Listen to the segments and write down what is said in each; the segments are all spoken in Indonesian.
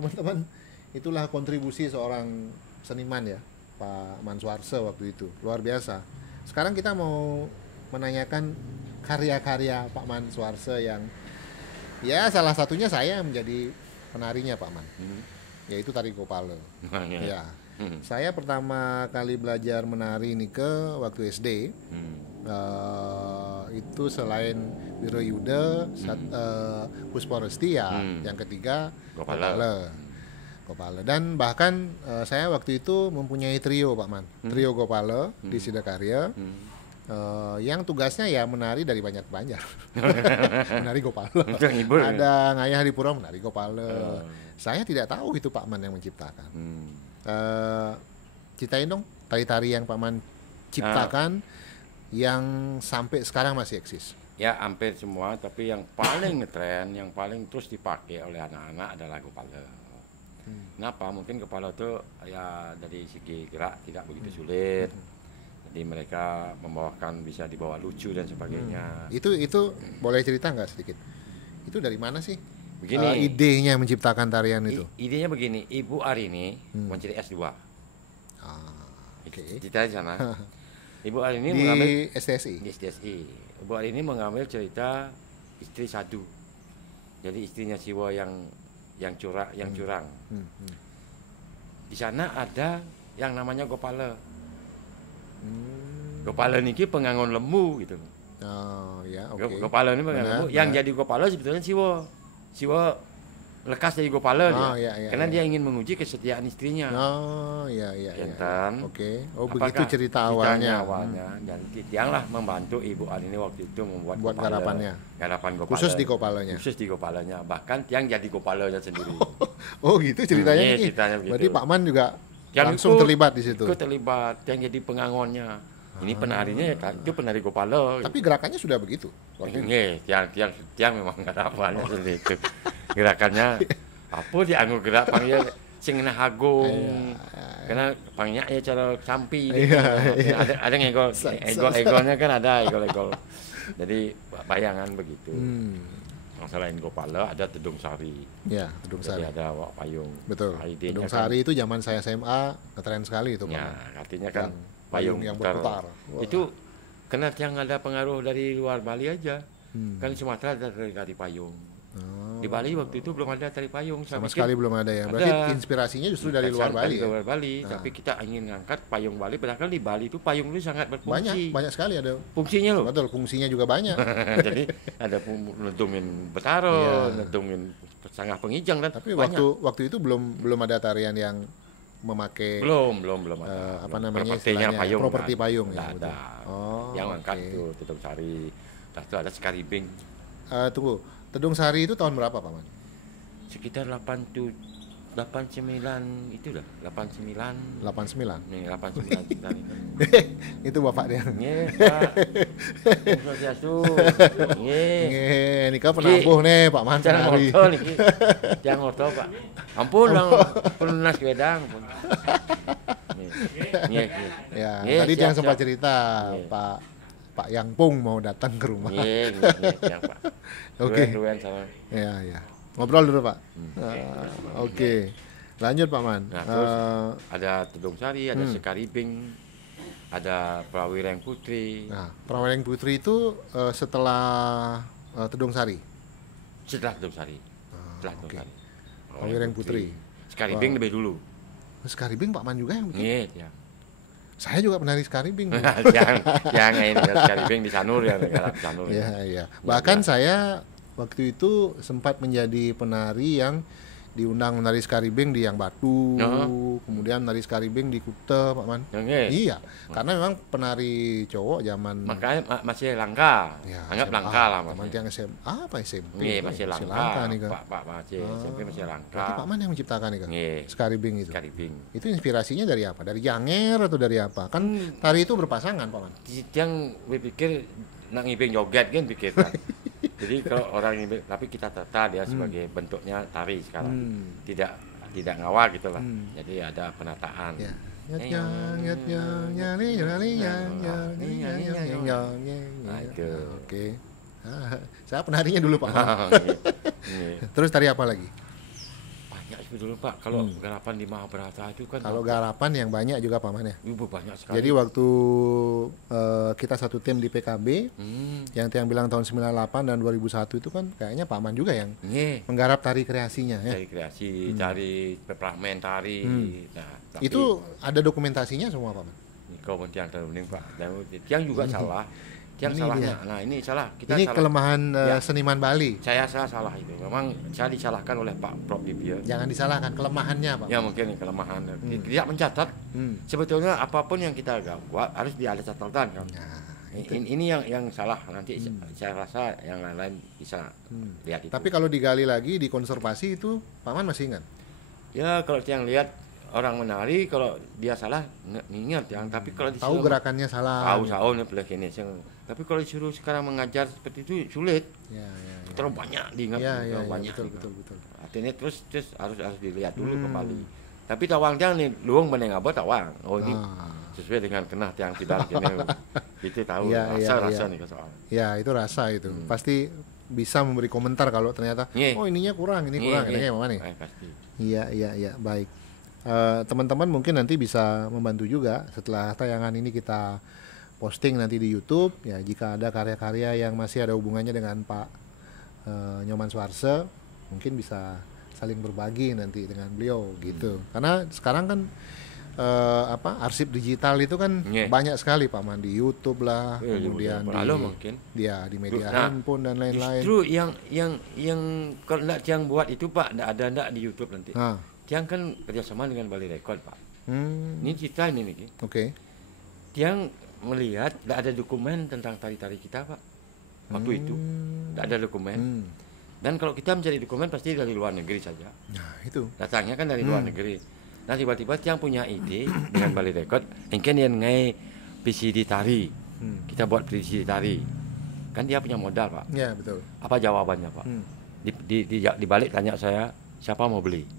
teman-teman, itulah kontribusi seorang seniman ya, Pak Man Suarso waktu itu. Luar biasa. Sekarang kita mau menanyakan karya-karya Pak Man Suarso yang ya salah satunya saya menjadi penarinya Pak Man, yaitu tari Gopala. Ya, saya pertama kali belajar menari nike waktu SD. Itu selain Wiroyuda, Pusparesti ya, yang ketiga Gopala. Dan bahkan saya waktu itu mempunyai trio Pak Man, trio Gopala di Sidakarya. Yang tugasnya ya menari dari Banjar menari Gopala. Ada Ngayah di Pura menari Gopala. Saya tidak tahu itu Pak Man yang menciptakan. Ceritain dong tari-tari yang Pak Man ciptakan yang sampai sekarang masih eksis. Ya hampir semua, tapi yang paling ngetren, yang paling terus dipakai oleh anak-anak adalah Gopala. Kenapa? Mungkin Gopala itu ya dari segi gerak tidak begitu sulit. Jadi mereka membawakan, bisa dibawa lucu dan sebagainya. Itu boleh cerita nggak sedikit? Itu dari mana sih? Begini, idenya menciptakan tarian itu? Idenya begini, Ibu Arini mencari S2. Oke. Cerita di sana. Ibu Arini Di mengambil STSI. di STSI. Ibu Arini mengambil cerita istri sadu. Jadi istrinya Siwa yang curang. Di sana ada yang namanya Gopala. Gopala niki pengangon lembu gitu. Oh ya, oke. Gopala ini pengangon lembu. Yang jadi Gopala sebetulnya Siwa lekas dari Gopala dia. Karena dia ingin menguji kesetiaan istrinya. Oh iya. Oke. Oh begitu cerita awalnya. Dan Tiang lah membantu Ibu Arini waktu itu membuat garapannya. Garapan Gopala. Khusus di Gopalanya. Bahkan Tiang jadi Gopalanya sendiri. Oh gitu ceritanya. Ceritanya begitu. Berarti Pak Man juga yang langsung terlibat di situ. Ikut terlibat, yang jadi pengangonnya. Ini penarinya ya itu penari Gopala. Tapi gerakannya sudah begitu. Tiang memang nggak ada apa-apa seperti itu. Gerakannya apa dianggo gerak panggil sing nah agung. Karena panggilnya ya cara sampi. Ada egolnya kan ada egol. Jadi bayangan begitu. Selain Gopala ada Tedung Sari. Ya, Tedung Sari. Jadi ada Wak Payung. Betul. Tedung Sari itu zaman saya SMA keren sekali itu. Ya, artinya kan payung yang berputar. Itu karena yang ada pengaruh dari luar Bali aja. Kan Sumatera ada tari payung. Di Bali waktu itu belum ada tari payung. Sama sekali belum ada ya. Berarti inspirasinya justru dari luar Bali. Luar Bali. Tapi kita ingin ngangkat payung Bali. Padahal di Bali itu payung itu sangat berfungsi. Banyak sekali ada. Fungsinya loh. Betul, fungsinya juga banyak. Jadi ada nentumin betaro, nentumin sangat pengijang dan tapi waktu itu belum ada tarian yang memakai belum ada apa namanya properti payung ya. Ada. Yang angkat itu Tedung Sari. Itu ada Sekaribing. Tunggu, Tedung Sari itu tahun berapa Pak Man? Sekitar 89 itu dah 89 nih 89 itu bapak dia. Nggih, Pak. Sosiasu. Nggih, nika penabuh nih Pak Man. Jangan orto niki. Jangan orto, Pak. Ampun lang pelunas wedang. Nggih. Ya, tadi yang sempat cerita Pak Yang Pung mau datang ke rumah. Nggih, yang Pak. Oke. Sama. Ya. Ngobrol dulu Pak. Oke. Lanjut Pak Man. Nah, terus ada Tedung Sari, ada Sekaribing, ada Prawireng Putri. Nah, Prawireng Putri itu setelah Tedung Sari. Setelah Tedung Sari. Sari. Prawireng Putri. Sekaribing lebih dulu. Sekaribing Pak Man juga yang bikin? Iya. Saya juga penari Sekaribing. yang ini Sekaribing di Sanur ya, Sanur. Iya. Bahkan saya waktu itu sempat menjadi penari yang diundang menari Sekaribing di Yang Batu, kemudian menari Sekaribing di Kuta, Pak Man. Iya, karena memang penari cowok zaman makanya masih langka, ya, anggap SMA, langka lah masih. Yang SMA, apa SMP? Masih langka nih kan. Pak masih SMP masih langka. Berarti Pak Man yang menciptakan nih kan? Sekaribing itu. Sekaribing. Itu inspirasinya dari apa? Dari Janger atau dari apa? Kan tari itu berpasangan, Pak Man. Yang berpikir nak ngibing joget kan pikir kan. Jadi kalau orang ini, tapi kita tata dia sebagai bentuknya tari sekarang, tidak ngawal gitulah. Jadi ada penataan. Nah itu. Oke. Saya penarinya dulu Pak. Terus tari apa lagi? Banyak sebetulnya Pak. Kalau garapan di Mahabharata itu kan Kalau garapan yang banyak juga paman ya. ibu banyak sekali. Jadi waktu kita satu tim di PKB, yang tiang bilang tahun 98 dan 2001 itu kan kayaknya paman juga yang Nih, menggarap tari kreasinya ya. cari kreasi, cari pepramen tari. Nah, tapi Itu ada dokumentasinya semua paman. kau pun tiang terbening Pak. Dan tiang juga salah. Tiang Ini salahnya. dia. Nah, ini salah. Kita Ini salah. kelemahan Ya. seniman Bali. Saya salah itu. Memang saya disalahkan oleh Pak Prof Dibia. Jangan disalahkan kelemahannya pak. Ya mungkin kelemahan. Tidak mencatat. Sebetulnya apapun yang kita buat harus ada catatan kan. Nah, Ini yang salah. Nanti saya rasa yang lain bisa lihat itu. tapi kalau digali lagi di konservasi itu paman masih ingat? Ya kalau yang lihat orang menari, kalau dia salah ingat yang. Tapi kalau Tahu disuruh gerakannya salah. tahu nih boleh gini. Tapi kalau disuruh sekarang mengajar seperti itu sulit. Ya, ya, ya. Terlalu banyak diingat. Ya, ya, terlalu ya, banyak. betul, diingat. betul. Artinya terus harus dilihat dulu kembali. Tapi tawang tiang nih luang beneng apa tawang. Oh ini sesuai dengan kenah tiang tidak ini. Itu tahu Ya, ya, rasa ya. nih soal. Ya itu rasa itu. Pasti bisa memberi komentar kalau ternyata Iya. oh ininya kurang, ini kurang, ini gimana nih? Pasti. Iya, iya, iya, baik. Teman-teman mungkin nanti bisa membantu juga setelah tayangan ini kita posting nanti di YouTube ya, jika ada karya-karya yang masih ada hubungannya dengan Pak Nyoman Suarse mungkin bisa saling berbagi nanti dengan beliau gitu. Karena sekarang kan arsip digital itu kan Iya. banyak sekali Pak Man, di YouTube lah, Iya, kemudian lalu mungkin. di media Nah, handphone dan lain-lain. Justru yang kalau nak tiang buat itu Pak, ada di YouTube nanti. Nah, Tiang kan kerjasama dengan Bali Record Pak. hmm, Ini cerita ini nih. oke. Tiang melihat tidak ada dokumen tentang tari-tari kita Pak. Waktu itu tidak ada dokumen. Dan kalau kita mencari dokumen pasti dari luar negeri saja. Nah, itu. Datangnya kan dari luar negeri. Nah tiba-tiba Tiang punya ide dengan Bali Record, mungkin dia ngai PCD tari. Kita buat PCD tari. Kan dia punya modal Pak. Ya, betul. Apa jawabannya Pak? Di balik tanya saya, siapa mau beli?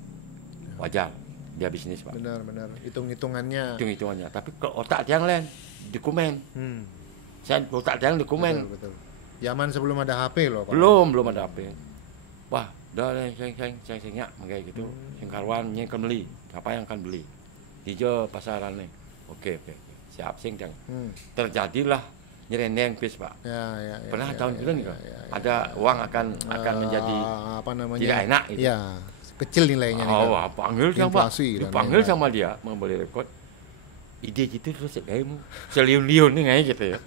Wajar, dia bisnis Pak. Benar-benar hitung-hitungannya. Hitung-hitungannya. Tapi kalau otak Tiang lain, dokumen. Saya otak Tiang dokumen. Betul, betul. Zaman sebelum ada HP loh, Pak. Belum ada HP. Wah, dah saya kayak gitu. Yang karuan yang akan beli. Siapa yang akan beli? Dijo pasaran nih. Oke. Siap sing Tiang. Terjadilah nyerendeng pis Pak. Ya, Pernah tahun itu nih, ya. ada uang akan menjadi apa namanya? tidak enak itu. Ya, kecil nilainya nih. Oh, panggil sama Inflasi dan dipanggil lain-lain. sama dia mau beli rekod. Ide gitu terus kayak seliun-liun nih kayak gitu ya.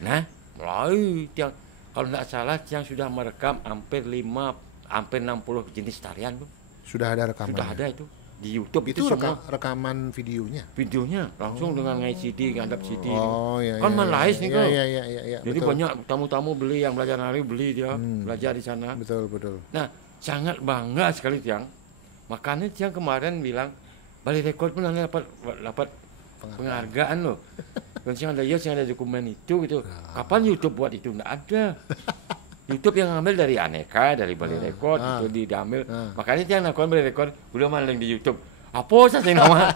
Nah, mulai Tiang kalau tidak salah Tiang sudah merekam hampir 60 jenis tarian Bu. Sudah ada rekaman. Sudah ada itu di YouTube Itu semua rekaman videonya. videonya langsung dengan ngai CD, ngadap CD. Oh, iya. Kan manlais nih kan. Iya, Jadi betul. banyak tamu-tamu beli yang belajar nari beli dia belajar di sana. Betul, betul. Nah, sangat bangga sekali Tiang. Makanya Tiang kemarin bilang Bali Record pun dapat penghargaan loh. Dan yang ada dokumen itu gitu. Kapan YouTube buat itu? Nggak ada. YouTube yang ngambil dari Aneka, dari Bali Record itu diambil. Makanya Tiang lakukan Bali Record belum maling di YouTube. Apa saja nama?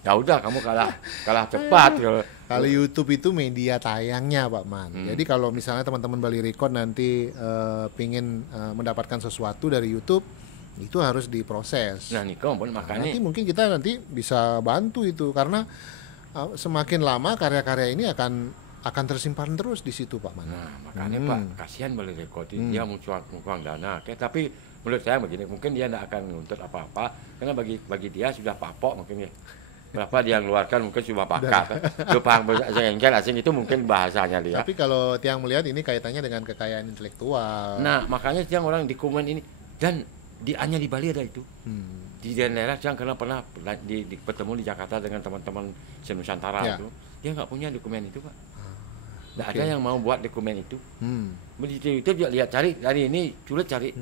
Ya udah kamu kalah cepat kalau Kalau YouTube itu media tayangnya Pak Man. Jadi kalau misalnya teman-teman Bali Record nanti pingin mendapatkan sesuatu dari YouTube, itu harus diproses. Nah nih pun makanya Nanti mungkin kita nanti bisa bantu itu karena semakin lama karya-karya ini akan tersimpan terus di situ Pak Man. nah, makanya Pak kasihan Bali Record dia muncul dana. Oke, tapi menurut saya begini, mungkin dia tidak akan nuntut apa-apa karena bagi dia sudah papok mungkin ya. Berapa dia mengeluarkan mungkin cuma pakat. Lupa bahasa Inggris asing itu mungkin bahasanya dia. Tapi kalau Tiang melihat ini kaitannya dengan kekayaan intelektual. Nah, makanya Tiang orang di komen ini dan hanya di Bali ada itu. Di daerah Tiang karena pernah bertemu di Jakarta dengan teman-teman Nusantara Ya. itu, dia nggak punya dokumen itu Pak. Nggak ada yang mau buat dokumen itu. Di YouTube dia lihat cari ini sulit cari.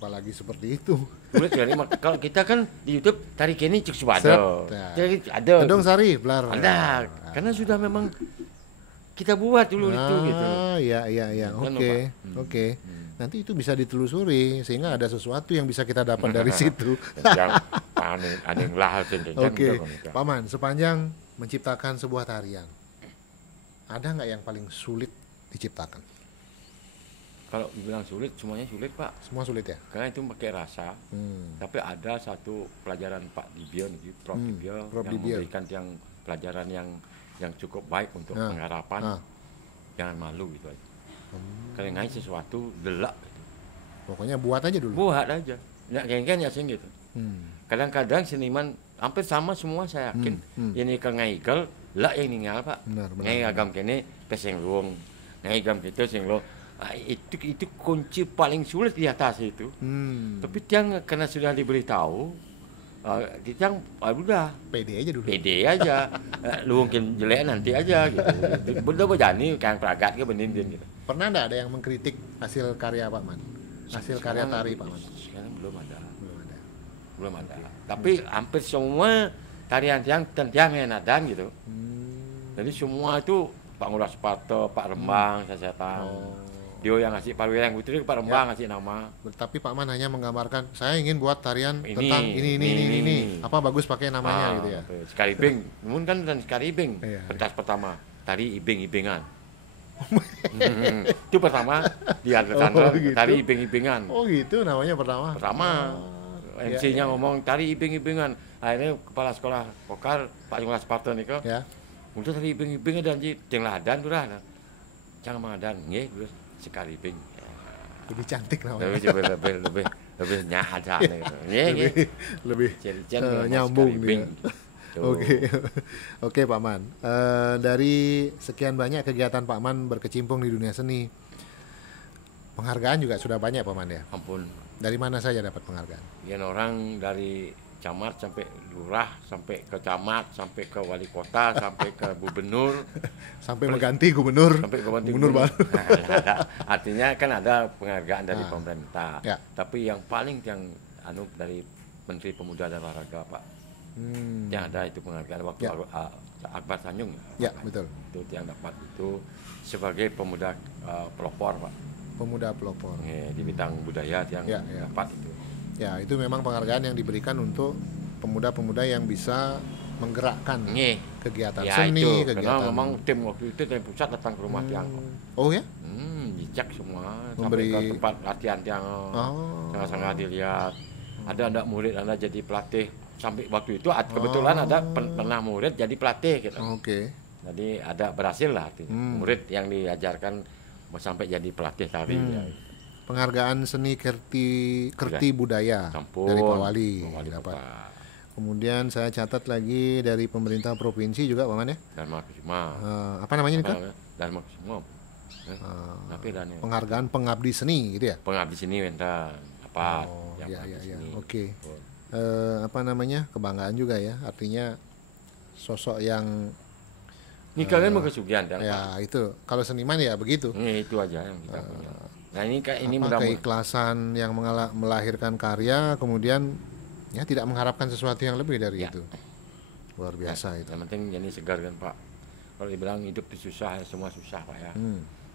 Apalagi seperti itu. Sulit cari. Kalau kita kan di YouTube tarik ini cukup Set, ada. ya. Jadi ada. Kedong Sari, Blar. Ada. Karena sudah memang kita buat dulu itu gitu. Iya. Kan, Oke. Pak? Oke. Nanti itu bisa ditelusuri sehingga ada sesuatu yang bisa kita dapat dari situ. Yang aneh lah Oke. Paman, sepanjang menciptakan sebuah tarian, ada nggak yang paling sulit diciptakan? Kalau dibilang sulit, semuanya sulit Pak. Semua sulit ya? Karena itu pakai rasa. Tapi ada satu pelajaran Pak Dibio, Prof Dibio, Prof. yang Dibio. memberikan pelajaran yang cukup baik untuk pengharapan. Jangan malu gitu aja. Kalau ngai sesuatu delak. Pokoknya buat aja dulu. Buat aja. Nggak genggen ya sing gitu. Kadang-kadang seniman hampir sama semua saya yakin. Ini ke ngaikel, lah yang ninggal Pak. Ngai agam kene peseng luang. Ngai agam gitu sing lo. Itu kunci paling sulit di atas itu. Tapi tiang karena sudah diberitahu, kita udah pede aja dulu. Pede aja. Lu mungkin jelek nanti aja gitu. Bener berjani kan peragat ke benin gitu. Pernah enggak ada yang mengkritik hasil karya Pak Man? Hasil karya tari Pak Man? Sekarang belum ada. Tapi hampir semua tarian tiang enadan gitu. Jadi semua itu Pak Ngurah Suparto, Pak Rembang, saya tahu. Dia yang ngasih Parwirang Putri, Pak Rembang ngasih nama. Tapi Pak Man hanya menggambarkan, saya ingin buat tarian tentang ini. Apa bagus pakai namanya gitu ya. Sekaribing, namun kan dan Sekaribing. Pentas pertama, tari ibing-ibingan. Itu pertama di Alexander, gitu? Tari ibing-ibingan. Oh gitu namanya pertama. MC-nya ngomong tari ibing-ibingan. Akhirnya kepala sekolah vokal Pak Ngurah Suparto nih kok. Ya. Untuk tari ibing-ibingan dan jeng ladan durah. Jangan mengadan, nggih, Sekaribing. Lebih cantik namanya. Lebih nyahat lebih nyambung nih. Oke Pak Man. Dari sekian banyak kegiatan Pak Man berkecimpung di dunia seni, penghargaan juga sudah banyak Pak Man ya. Ampun. Dari mana saja dapat penghargaan? Ya orang dari camat sampai lurah, sampai ke camat, sampai ke wali kota, sampai ke gubernur, sampai mengganti gubernur, baru. Nah, artinya kan ada penghargaan dari pemerintah. Ya. Tapi yang paling dari Menteri Pemuda dan Olahraga Pak. Yang ada itu penghargaan waktu Akbar Tanjung. Ya, betul. Itu yang dapat itu sebagai pemuda pelopor Pak. Pemuda pelopor. Di bidang budaya yang dapat itu. Ya, itu memang penghargaan yang diberikan untuk pemuda-pemuda yang bisa menggerakkan kegiatan seni, itu. Karena memang tim waktu itu dari pusat datang ke rumah tiang. Oh ya? Dicek semua, memberi sampai ke tempat latihan tiang, sangat-sangat dilihat. Ada anak murid Anda jadi pelatih. Sampai waktu itu kebetulan ada pernah murid jadi pelatih gitu. Jadi ada berhasil lah murid yang diajarkan sampai jadi pelatih tari. Penghargaan seni Kerti Budaya dari Pak Wali dapat. Kemudian saya catat lagi dari pemerintah provinsi juga Pak Man ya. Dharma Kusuma. Apa namanya itu? Dharma Kusuma. Penghargaan pengabdi seni gitu ya? Pengabdi seni wenta apa? Ya. Oke. Apa namanya? Kebanggaan juga ya. Artinya sosok yang ini kalian mau kesugihan ya itu. Kalau seniman ya begitu. Itu aja yang kita punya. Nah ini keikhlasan yang melahirkan karya, kemudian ya tidak mengharapkan sesuatu yang lebih dari itu. Luar biasa itu. Yang penting jadi segar kan Pak. Kalau dibilang hidup itu susah, semua susah Pak ya.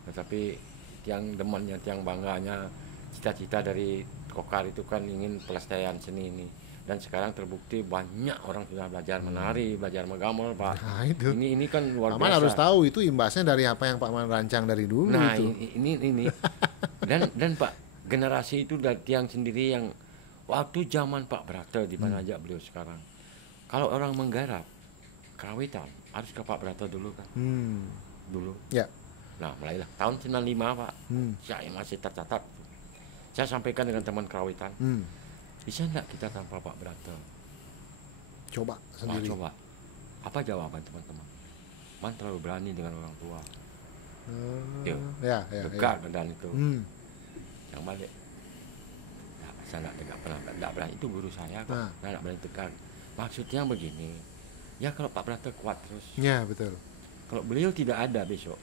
Tetapi tiang demannya, tiang bangganya, cita-cita dari Kokar itu kan ingin pelestarian seni ini. Dan sekarang terbukti banyak orang sudah belajar menari, belajar menggambar Pak. Nah, itu. Ini kan luar biasa. Pak Man harus tahu itu imbasnya dari apa yang Pak Man rancang dari dulu. Nah itu. ini. Dan Pak, generasi itu dari tiang sendiri yang waktu zaman Pak Brata di mana aja beliau sekarang. Kalau orang menggarap kerawitan harus ke Pak Brata dulu kan. Dulu. Ya. Nah mulailah tahun 95 Pak. Saya masih tercatat. Saya sampaikan dengan teman kerawitan. Bisa enggak kita tanpa Pak Brata? Coba sendiri. Coba. Apa jawaban teman-teman? Man terlalu berani dengan orang tua. Dekat dan itu. Yang balik. Saya enggak berani. Itu guru saya kok. Saya enggak berani tekan. Maksudnya begini. Ya kalau Pak Brata kuat terus. Ya betul. Kalau beliau tidak ada besok,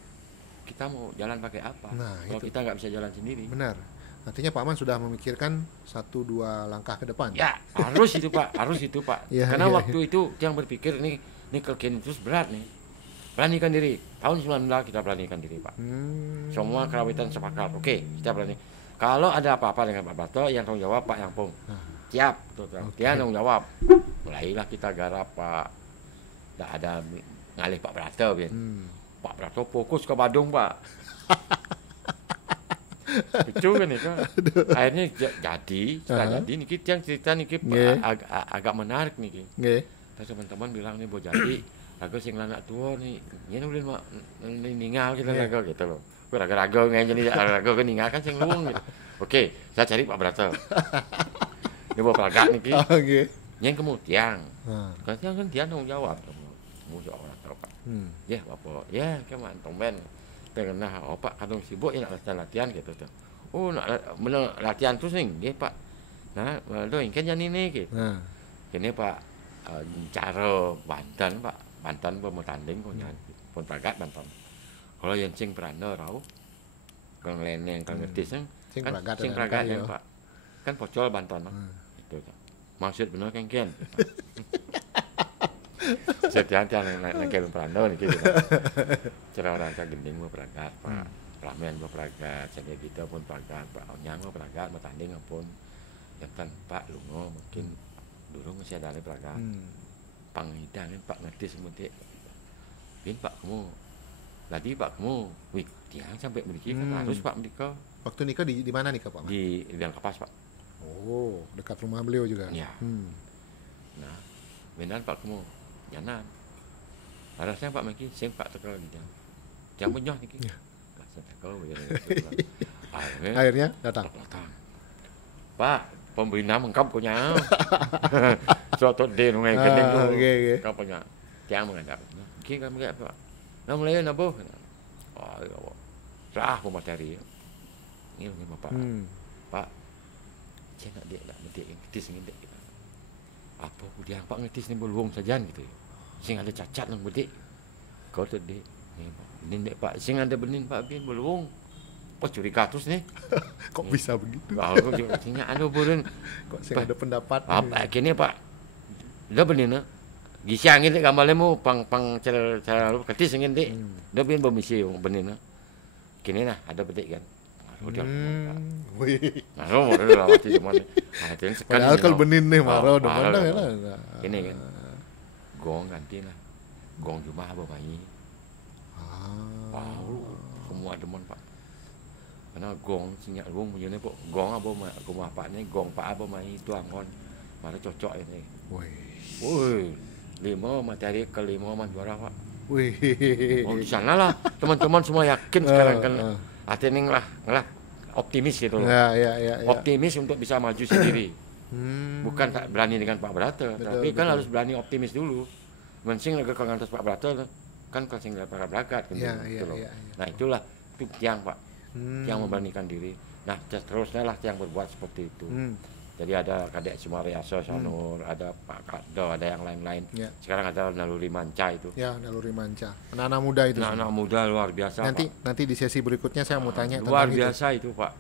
kita mau jalan pakai apa? Kalau itu. Kita nggak bisa jalan sendiri. Benar. Artinya Pak Man sudah memikirkan 1-2 langkah ke depan. Ya, harus itu Pak. Karena waktu itu yang berpikir ini kerjaan terus berat nih. Beranikan diri. Tahun 19 kita beranikan diri Pak. Semua kerawitan sepakat. Oke, kita berani. Kalau ada apa-apa dengan Pak Brata, yang tanggung jawab Pak Yang Pung. Siap, dia tanggung jawab. Mulailah kita garap Pak. Tidak ada ngalih Pak Brata. Pak Brata fokus ke Badung Pak. Lucu kan itu. Akhirnya jadi, setelah jadi niki tiang cerita niki Nggih. agak menarik niki. Nggih. Terus teman-teman bilang nih mau jadi lagu sing anak tua nih, ini ulin mak ninggal kita Nggih. lagu gitu loh. Gue raga-raga ngaji nih lagu kan ninggal kan sing luwung gitu. Oke, saya cari Pak Brata. Ini bawa pelagak niki. Oh, nggih. Yang kemudian, Nah. kan dia tanggung jawab. Kamu jawab atau Pak? Ya Bapak, ya keman tomben. Karena Pak kadang sibuk ya nak latihan gitu tuh. Oh nak latihan terus nih, ya Pak. Nah, lo ingin jadi ini gitu. Nah. Ini Pak cara Banten Pak, Banten pun mau tanding kok pun pelagak Banten. Kalau yang sing peranda rau, kang leneng kang ngetis Sing kan pelagak sing dengan pelagak kayu. kan Pak. Kan pocol Banten. Itu Pak. Maksud bener kan kian. Setiap-tiap yang kian peranda nih gitu. Cara orang cak gending mau pelagak Pak. Ramen mau pelagak, saya kita pun pelagak Pak. Onyang mau pelagak, mau tanding pun. Ya kan Pak lungo mungkin dulu masih ada pelagak. Panghidang kan Pak ngerti semuanya. Bin Pak kamu, tadi Pak kamu, wih tiang sampai memiliki kan harus Pak menikah. Waktu nikah di mana nikah Pak? Di Liang Kapas Pak. Oh, dekat rumah beliau juga. Iya. Nah, benar Pak kamu, nyanan. Harusnya Pak Maki, sing Pak tekel gitu. Jangan menyoh niki. Kasih tekel ya. Akhirnya datang. Pak, pembina mengkap punya. Suatu day nungai gending tu. Oke. Kau punya. Tiang menghadap. Kira kami apa? Nama lain apa? Oh, ya Allah. Rah pemateri. Ini Bapak. Pak, saya nak dia ngetis ini dek. Apa dia Pak ngetis ni beluang saja gitu. Sing ada cacat nang bedik. Kau tu dek. Ini dek Pak, sing ada benin Pak bin beluang. Oh curiga terus nih. Kok bisa begitu? Aku juga tanya anu burin. Kok saya ada pendapat? Apa kini Pak? Dah benin na. Gisang ini gambarnya mu pang cara lu ketis ingin dek. Dah bin bermisi benin na. Kini nah ada bedik kan. Udah. Wih. Nah, mau udah lewat di mana? Nah, itu sekali. Padahal kalau benin nih marah udah marah pandang ya dah. lah. Ini kan. Gong ganti lah. Gong cuma apa bayi. Wow, semua demen Pak. Karena gong sinyak gong punya ni Pak. Gong apa mah rumah Pak ni gong Pak apa mai tuang kon. Mana cocok ini. Wih. Woi. 5 materi ke-5 mah juara Pak. Wih. Oh di sana lah. Teman-teman semua yakin sekarang kan. Hati ning lah optimis gitu loh. Ya. Optimis untuk bisa maju sendiri. Bukan tak berani dengan Pak Brata, tapi kan harus berani optimis dulu. Mensing lagi ke ngantos Pak Brata kan ke sing Pak Brakat gitu, gitu loh. Nah, itulah itu tiang Pak. Yang memberanikan diri. Nah, terusnya lah yang berbuat seperti itu. Jadi ada Kadek Sumaryaso Sanur, ada Pak Kado, ada yang lain-lain. Ya. Sekarang ada Naluri Manca itu. Ya, Naluri Manca. Anak-anak muda itu. Anak muda luar biasa. Nanti di sesi berikutnya saya mau tanya luar tentang biasa itu Pak.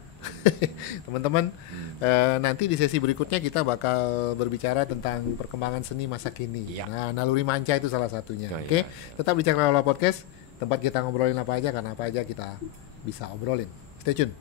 Teman-teman, nanti di sesi berikutnya kita bakal berbicara tentang perkembangan seni masa kini. Ya. Nah, Naluri Manca itu salah satunya. Ya, Oke, ya. tetap di Cakrawala Podcast, tempat kita ngobrolin apa aja, karena apa aja kita bisa obrolin. Stay tune.